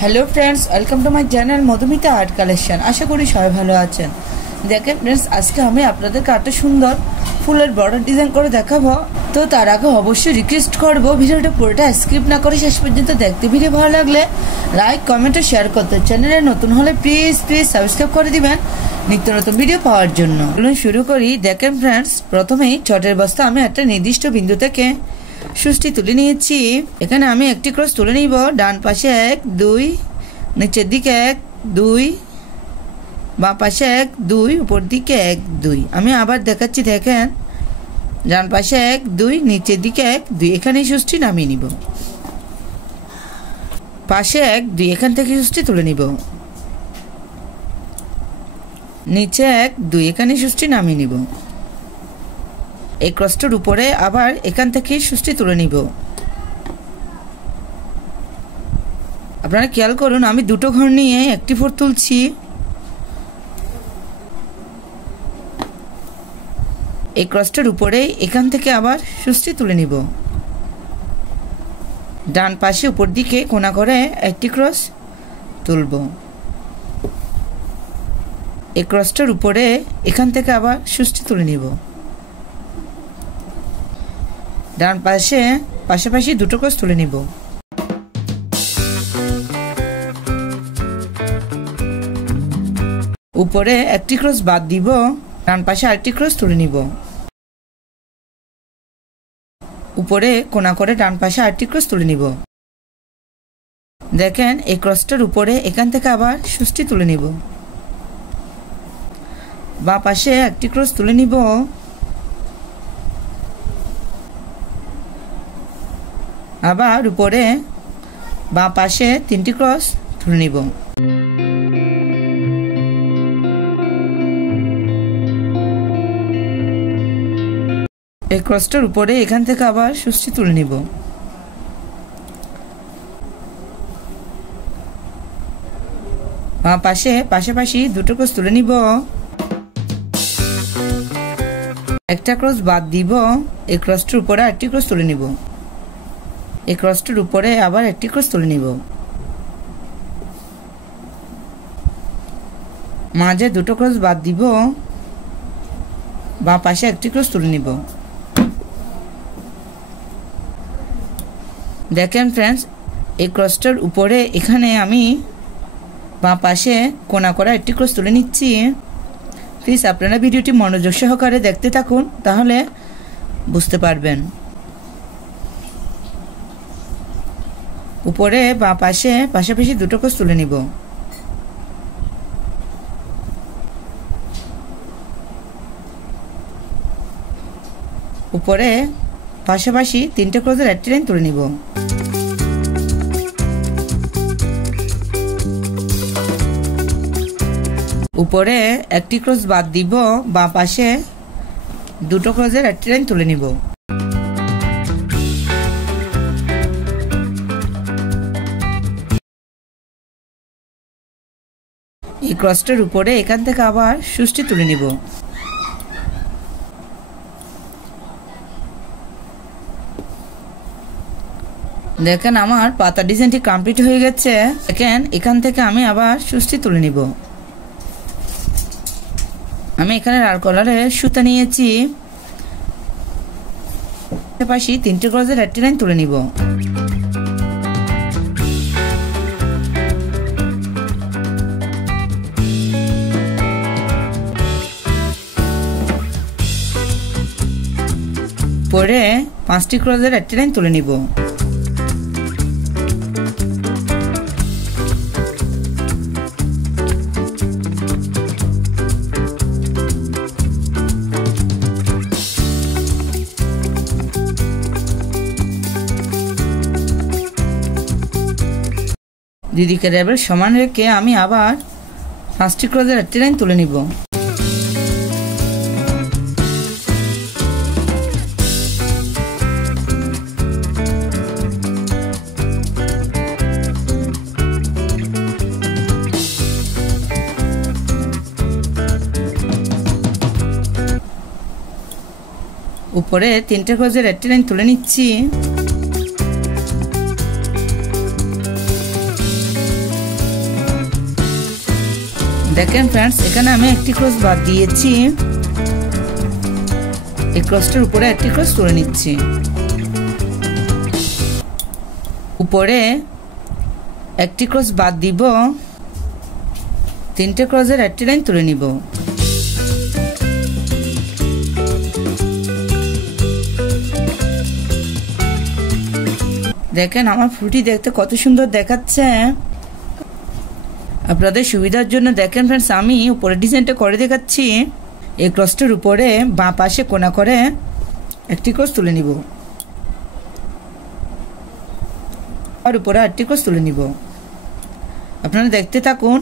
Hello friends welcome to my channel Madhumita art collection. आशा करी सबाई भालो आछेन। देखें फ्रेंड्स आज के आमी आपनादेरके एत सुंदर फुलेर बॉर्डर डिजाइन करे देखाबो। तो तार आगे अवश्य रिक्वेस्ट करबो भिडियोटा पुरोटा स्किप ना करे शेष पर्यन्त देखते। भिडियो भालो लागले लाइक कमेंट और शेयर करते। चैनेले नतुन होले प्लिज प्लिज सबस्क्राइब करे दिबेन नित्य नतुन भिडियो पाওয়ার জন্য। চলুন শুরু করি। দেখেন फ्रेंड्स प्रथमेই চটের বস্তা আমি একটা নির্দিষ্ট বিন্দু থেকে সুষ্টি তুলে নিয়েছি। এখানে আমি একটি ক্রস তুলে নিব। ডান পাশে 1 2 নিচের দিকে 1 2 বাম পাশে 1 2 উপর দিকে 1 2। আমি আবার দেখাচ্ছি। দেখেন ডান পাশে 1 2 নিচের দিকে 1 2 এখানে সুষ্টি নামিয়ে নিব। পাশে 1 2 এখান থেকে সুষ্টি তুলে নিব। নিচে 1 2 এখানে সুষ্টি নামিয়ে নিব। এই ক্রসটার উপরে আবার এখান থেকে সুষ্টি তুলে নিব। আপনারা খেয়াল করুন আমি দুটো ঘর নিয়ে একটি ফোর তুলছি। এই ক্রসটার উপরে এখান থেকে আবার সুষ্টি তুলে নিব। ডান পাশে উপর দিকে কোণা করে একটি ক্রস তুলব। এই ক্রসটার উপরে এখান থেকে আবার সুষ্টি তুলে নিব। ডান পাশে পাশাপাশি দুটো ক্রস তুলে নিব। উপরে একটি ক্রস বাদ দিব। ডান পাশে আরেকটি ক্রস তুলে নিব। উপরে কোণা করে ডান পাশে আরেকটি ক্রস তুলে নিব। দেখেন এই ক্রসটার উপরে এখান থেকে আবার সুষ্টি তুলে নিব। বাম পাশে একটি ক্রস তুলে নিব। আবার উপরে বাম পাশে তিনটি ক্রস তুলে নিব। এই ক্রসটার উপরে এখান থেকে আবার সুষ্টি তুলে নিব। বাম পাশে পাশাপাশি দুটো ক্রস তুলে নিব। একটা ক্রস বাদ দিব। এই ক্রসটার উপরে আরেকটি ক্রস তুলে নিব। এই ক্রসটার উপরে আবার একটি ক্রস তুলে নিব। মাঝে দুটো ক্রস বাদ দিব। বাম পাশে একটি ক্রস তুলে নিব। দেখেন फ्रेंड्स এই ক্রসটার উপরে এখানে আমি বাম পাশে কোণা করা একটি ক্রস তুলে নিচ্ছি। প্লিজ আপনারা ভিডিওটি মনোযোগ সহকারে দেখতে থাকুন তাহলে বুঝতে পারবেন। উপরে বাম পাশে পাশাপাশি দুটো ক্রস তুলে নিব। উপরে পাশাপাশি তিনটে ক্রসের একটি লাইন তুলে নিব। উপরে একটি ক্রস বাদ দিব। বাম পাশে দুটো ক্রসের একটি লাইন তুলে নিব। এই ক্রসটার উপরে এখান থেকে আবার সুষ্টি তুলে নিব। দেখেন আমার পাতা ডিজাইনটি কমপ্লিট হয়ে গেছে। দেখেন এখান থেকে আমি আবার সুষ্টি তুলে নিব। আমি এখানে লাল কালারের সুতা নিয়েছি। পাশাপাশি তিনটে ক্রসের একটি লাইন তুলে নিব। পরে পাঁচটি ক্রসের একটি লাইন তুলে নিব। দিদিকে লেভেল সমান রেখে আমি আবার পাঁচটি ক্রসের একটি লাইন তুলে নিব। উপরে তিনটে ক্রসের একটি লাইন তুলে নিচ্ছি। দেখেন ফ্রেন্ডস, এখানে আমি একটি ক্রস বাদ দিয়েছি, এই ক্রসটার উপরে একটি ক্রস তুলে নিচ্ছি। উপরে একটি ক্রস বাদ দিব, তিনটে ক্রসের একটি লাইন তুলে নিব। দেখেন আমার ফুলটি দেখতে কত সুন্দর দেখাচ্ছে। আপনাদের সুবিধার জন্য দেখেন ফ্রেন্ডস, আমি উপরের ডিজাইনটা করে দেখাচ্ছি। এই ক্রসটার উপরে বাঁ পাশে কোনা করে একটি ক্রস তুলে নিব, আর উপরে আরেকটি ক্রস তুলে নিব। আপনারা দেখতে থাকুন,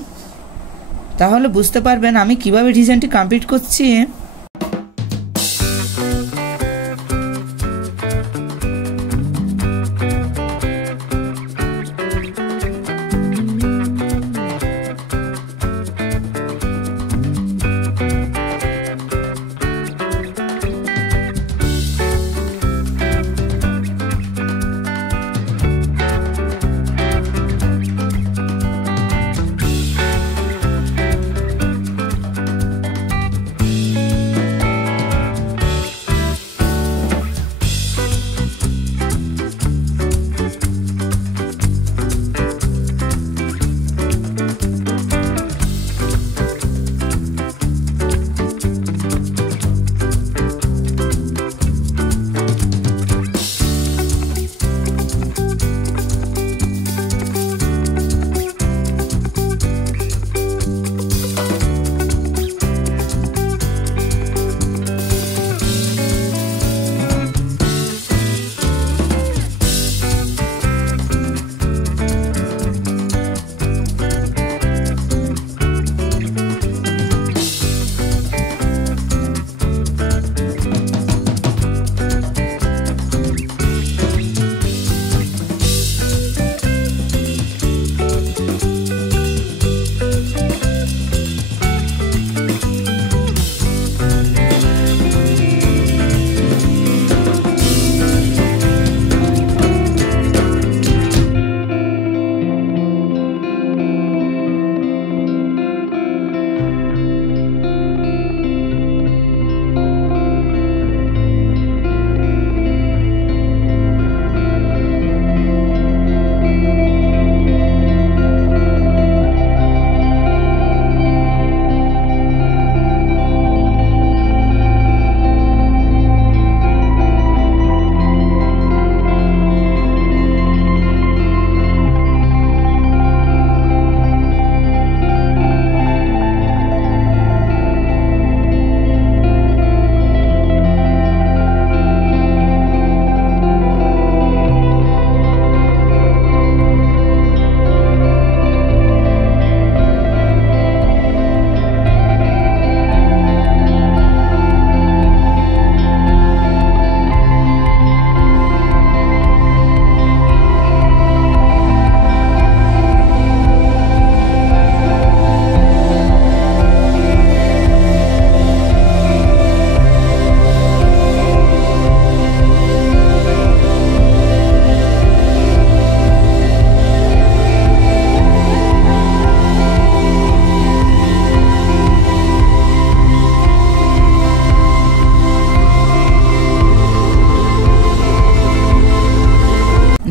তাহলে বুঝতে পারবেন আমি কিভাবে ডিজাইনটি কমপ্লিট করছি।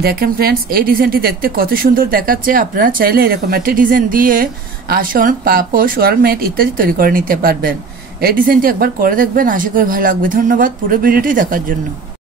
দেখেন ফ্রেন্ডস, এই ডিজাইনটি দেখতে কত সুন্দর দেখাচ্ছে। আপনারা চাইলে এরকম একটা ডিজাইন দিয়ে আসন, পাপোশ, ওয়ালমেট ইত্যাদি তৈরি করে নিতে পারবেন। এই ডিজাইনটি একবার করে দেখবেন, আশা করি ভালো লাগবে। ধন্যবাদ পুরো ভিডিওটি দেখার জন্য।